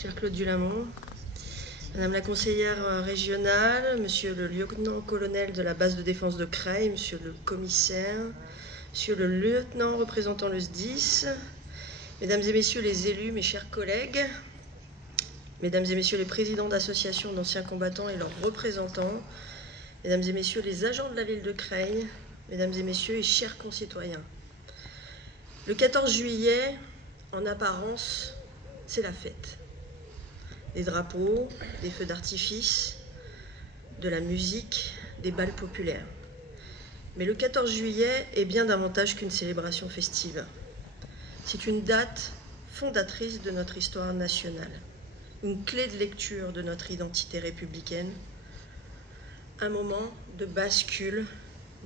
cher Claude Dulamont, Madame la conseillère régionale, Monsieur le lieutenant-colonel de la base de défense de Creil, Monsieur le commissaire, Monsieur le lieutenant représentant le SDIS, Mesdames et Messieurs les élus, mes chers collègues, Mesdames et Messieurs les présidents d'associations d'anciens combattants et leurs représentants, Mesdames et Messieurs les agents de la ville de Creil, Mesdames et Messieurs et chers concitoyens. Le 14 juillet, en apparence, c'est la fête. Des drapeaux, des feux d'artifice, de la musique, des bals populaires. Mais le 14 juillet est bien davantage qu'une célébration festive. C'est une date fondatrice de notre histoire nationale, une clé de lecture de notre identité républicaine, un moment de bascule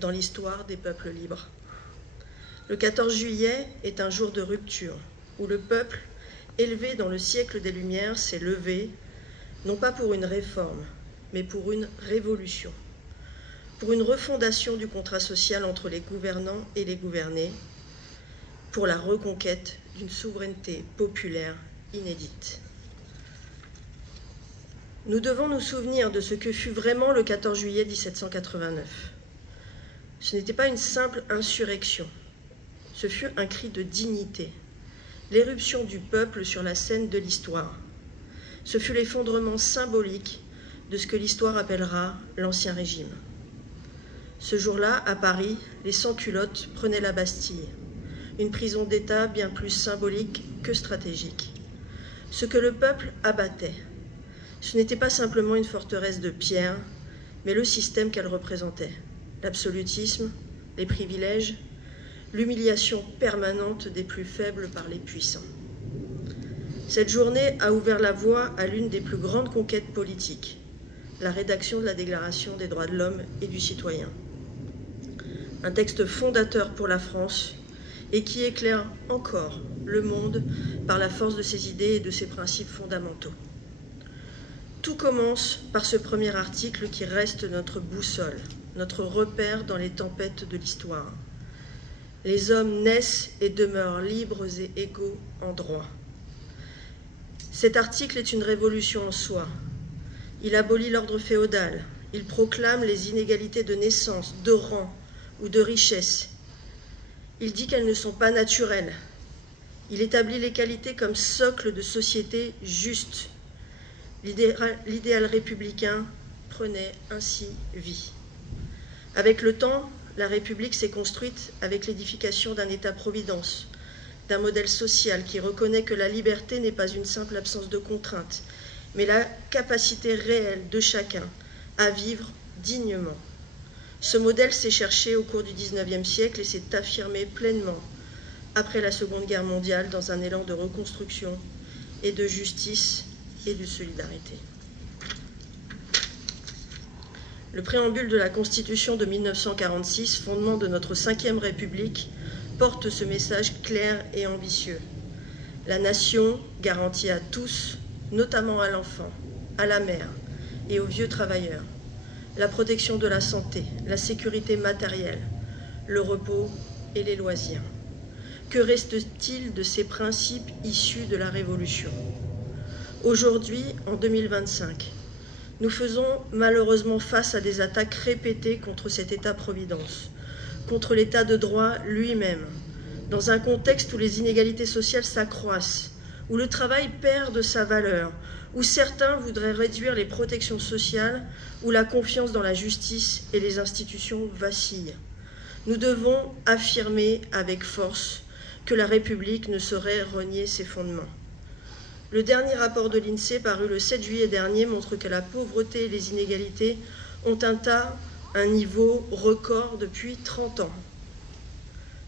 dans l'histoire des peuples libres. Le 14 juillet est un jour de rupture, où le peuple, élevé dans le siècle des Lumières, s'est levé, non pas pour une réforme, mais pour une révolution, pour une refondation du contrat social entre les gouvernants et les gouvernés, pour la reconquête d'une souveraineté populaire inédite. Nous devons nous souvenir de ce que fut vraiment le 14 juillet 1789. Ce n'était pas une simple insurrection, ce fut un cri de dignité, l'éruption du peuple sur la scène de l'histoire. Ce fut l'effondrement symbolique de ce que l'histoire appellera l'Ancien Régime. Ce jour-là, à Paris, les sans-culottes prenaient la Bastille, une prison d'État bien plus symbolique que stratégique. Ce que le peuple abattait, ce n'était pas simplement une forteresse de pierre, mais le système qu'elle représentait, l'absolutisme, les privilèges, l'humiliation permanente des plus faibles par les puissants. Cette journée a ouvert la voie à l'une des plus grandes conquêtes politiques, la rédaction de la Déclaration des droits de l'homme et du citoyen. Un texte fondateur pour la France et qui éclaire encore le monde par la force de ses idées et de ses principes fondamentaux. Tout commence par ce premier article qui reste notre boussole, notre repère dans les tempêtes de l'histoire. Les hommes naissent et demeurent libres et égaux en droit. Cet article est une révolution en soi. Il abolit l'ordre féodal. Il proclame les inégalités de naissance, de rang ou de richesse. Il dit qu'elles ne sont pas naturelles. Il établit l'égalité comme socle de société juste. L'idéal républicain prenait ainsi vie. Avec le temps, la République s'est construite avec l'édification d'un État-providence, d'un modèle social qui reconnaît que la liberté n'est pas une simple absence de contraintes, mais la capacité réelle de chacun à vivre dignement. Ce modèle s'est cherché au cours du XIXe siècle et s'est affirmé pleinement après la Seconde Guerre mondiale dans un élan de reconstruction et de justice et de solidarité. Le préambule de la Constitution de 1946, fondement de notre 5e République, porte ce message clair et ambitieux. La nation garantit à tous, notamment à l'enfant, à la mère et aux vieux travailleurs, la protection de la santé, la sécurité matérielle, le repos et les loisirs. Que reste-t-il de ces principes issus de la Révolution? Aujourd'hui, en 2025, nous faisons malheureusement face à des attaques répétées contre cet État-providence, contre l'État de droit lui-même, dans un contexte où les inégalités sociales s'accroissent, où le travail perd de sa valeur, où certains voudraient réduire les protections sociales, où la confiance dans la justice et les institutions vacille. Nous devons affirmer avec force que la République ne saurait renier ses fondements. Le dernier rapport de l'INSEE, paru le 7 juillet dernier, montre que la pauvreté et les inégalités ont atteint un niveau record depuis 30 ans.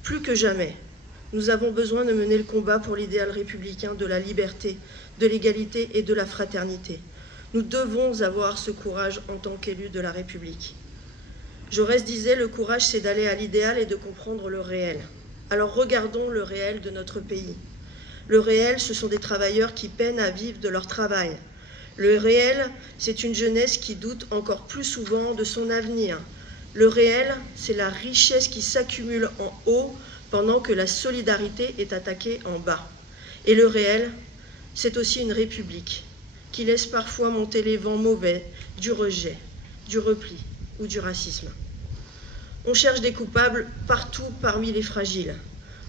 Plus que jamais, nous avons besoin de mener le combat pour l'idéal républicain de la liberté, de l'égalité et de la fraternité. Nous devons avoir ce courage en tant qu'élus de la République. Jaurès disait « Le courage, c'est d'aller à l'idéal et de comprendre le réel ». Alors regardons le réel de notre pays. Le réel, ce sont des travailleurs qui peinent à vivre de leur travail. Le réel, c'est une jeunesse qui doute encore plus souvent de son avenir. Le réel, c'est la richesse qui s'accumule en haut pendant que la solidarité est attaquée en bas. Et le réel, c'est aussi une république qui laisse parfois monter les vents mauvais du rejet, du repli ou du racisme. On cherche des coupables partout parmi les fragiles.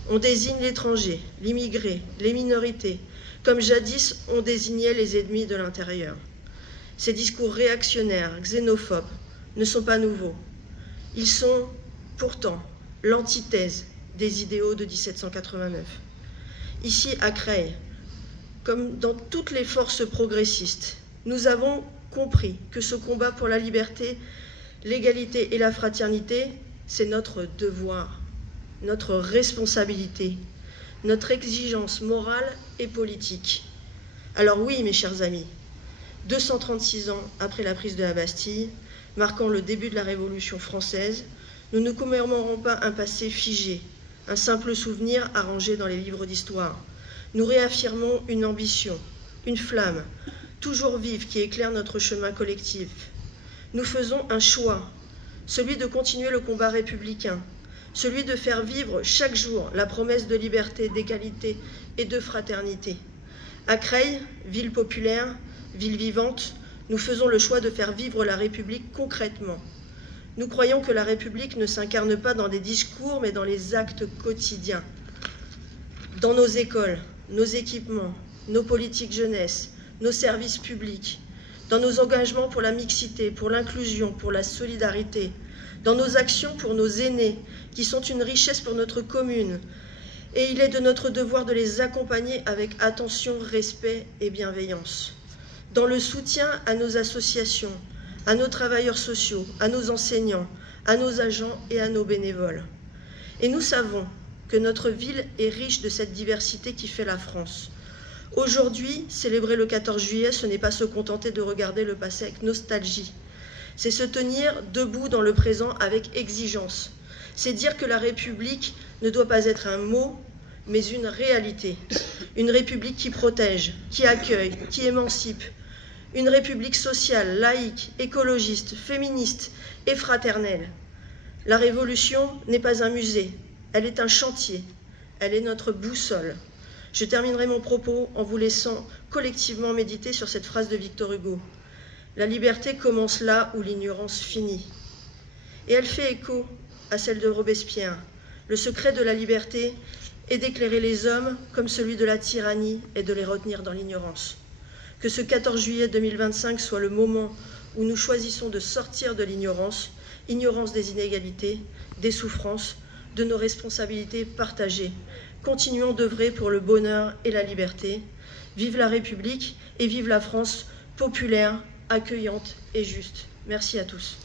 On désigne l'étranger, l'immigré, les minorités, comme jadis on désignait les ennemis de l'intérieur. Ces discours réactionnaires, xénophobes, ne sont pas nouveaux. Ils sont pourtant l'antithèse des idéaux de 1789. Ici, à Creil, comme dans toutes les forces progressistes, nous avons compris que ce combat pour la liberté, l'égalité et la fraternité, c'est notre devoir, notre responsabilité, notre exigence morale et politique. Alors oui, mes chers amis, 236 ans après la prise de la Bastille, marquant le début de la Révolution française, nous ne commémorons pas un passé figé, un simple souvenir arrangé dans les livres d'histoire. Nous réaffirmons une ambition, une flamme, toujours vive qui éclaire notre chemin collectif. Nous faisons un choix, celui de continuer le combat républicain, celui de faire vivre chaque jour la promesse de liberté, d'égalité et de fraternité. À Creil, ville populaire, ville vivante, nous faisons le choix de faire vivre la République concrètement. Nous croyons que la République ne s'incarne pas dans des discours, mais dans les actes quotidiens. Dans nos écoles, nos équipements, nos politiques jeunesse, nos services publics, dans nos engagements pour la mixité, pour l'inclusion, pour la solidarité, dans nos actions pour nos aînés, qui sont une richesse pour notre commune. Et il est de notre devoir de les accompagner avec attention, respect et bienveillance. Dans le soutien à nos associations, à nos travailleurs sociaux, à nos enseignants, à nos agents et à nos bénévoles. Et nous savons que notre ville est riche de cette diversité qui fait la France. Aujourd'hui, célébrer le 14 juillet, ce n'est pas se contenter de regarder le passé avec nostalgie. C'est se tenir debout dans le présent avec exigence. C'est dire que la République ne doit pas être un mot, mais une réalité. Une République qui protège, qui accueille, qui émancipe. Une République sociale, laïque, écologiste, féministe et fraternelle. La Révolution n'est pas un musée, elle est un chantier, elle est notre boussole. Je terminerai mon propos en vous laissant collectivement méditer sur cette phrase de Victor Hugo. La liberté commence là où l'ignorance finit. Et elle fait écho à celle de Robespierre. Le secret de la liberté est d'éclairer les hommes comme celui de la tyrannie et de les retenir dans l'ignorance. Que ce 14 juillet 2025 soit le moment où nous choisissons de sortir de l'ignorance, ignorance des inégalités, des souffrances, de nos responsabilités partagées. Continuons d'œuvrer pour le bonheur et la liberté. Vive la République et vive la France populaire, accueillante et juste. Merci à tous.